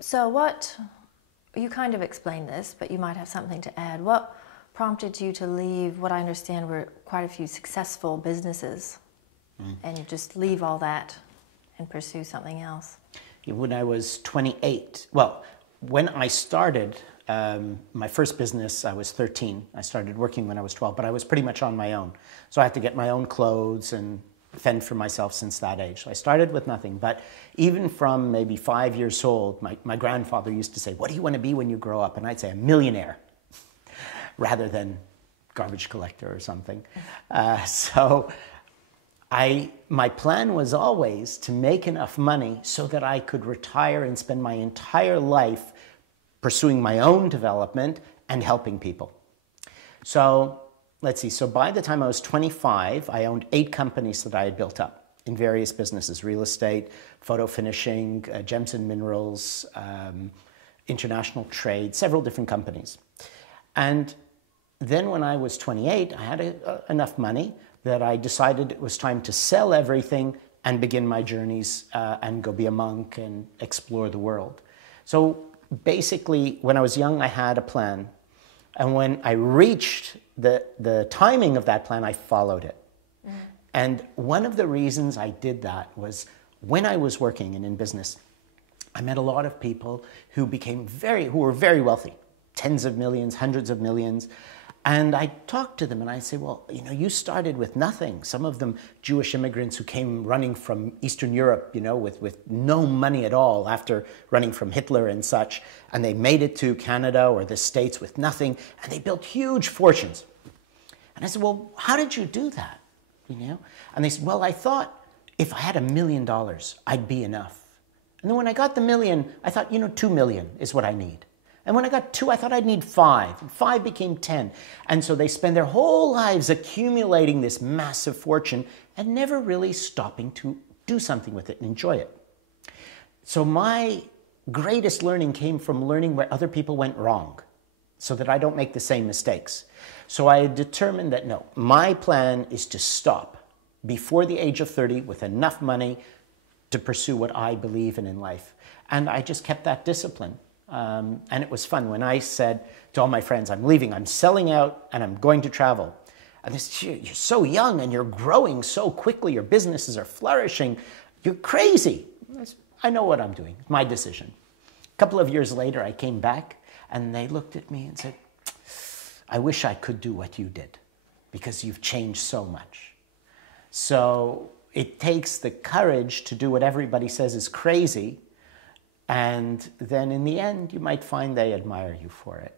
So you kind of explained this, but you might have something to add. What prompted you to leave what I understand were quite a few successful businesses and just leave all that and pursue something else? When I was 28, well, when I started my first business, I was 13. I started working when I was 12, but I was pretty much on my own. So I had to get my own clothes and fend for myself since that age. So I started with nothing, but even from maybe 5 years old, my grandfather used to say, "What do you want to be when you grow up?" And I'd say, "A millionaire," rather than garbage collector or something. My plan was always to make enough money so that I could retire and spend my entire life pursuing my own development and helping people. So let's see, so by the time I was 25, I owned 8 companies that I had built up in various businesses: real estate, photo finishing, gems and minerals, international trade, several different companies. And then when I was 28, I had enough money that I decided it was time to sell everything and begin my journeys and go be a monk and explore the world. So basically, when I was young, I had a plan. And when I reached the timing of that plan, I followed it. And one of the reasons I did that was when I was working and in business, I met a lot of people who were very wealthy, tens of millions, hundreds of millions. And I talked to them and I say, "Well, you started with nothing." Some of them Jewish immigrants who came running from Eastern Europe, with no money at all after running from Hitler and such. And they made it to Canada or the States with nothing, and they built huge fortunes. And I said, "Well, how did you do that?" And they said, "Well, I thought if I had $1 million, I'd be enough. And then when I got the million, I thought, 2 million is what I need. And when I got 2, I thought I'd need 5. And 5 became 10. And so they spend their whole lives accumulating this massive fortune and never really stopping to do something with it and enjoy it. So my greatest learning came from learning where other people went wrong so that I don't make the same mistakes. So I had determined that, no, my plan is to stop before the age of 30 with enough money to pursue what I believe in life. And I just kept that discipline. And it was fun when I said to all my friends, "I'm leaving, I'm selling out, and I'm going to travel." And they said, "You're so young and you're growing so quickly, your businesses are flourishing. You're crazy." I said, "I know what I'm doing, it's my decision." A couple of years later, I came back and they looked at me and said, "I wish I could do what you did because you've changed so much." So it takes the courage to do what everybody says is crazy. And then in the end, you might find they admire you for it.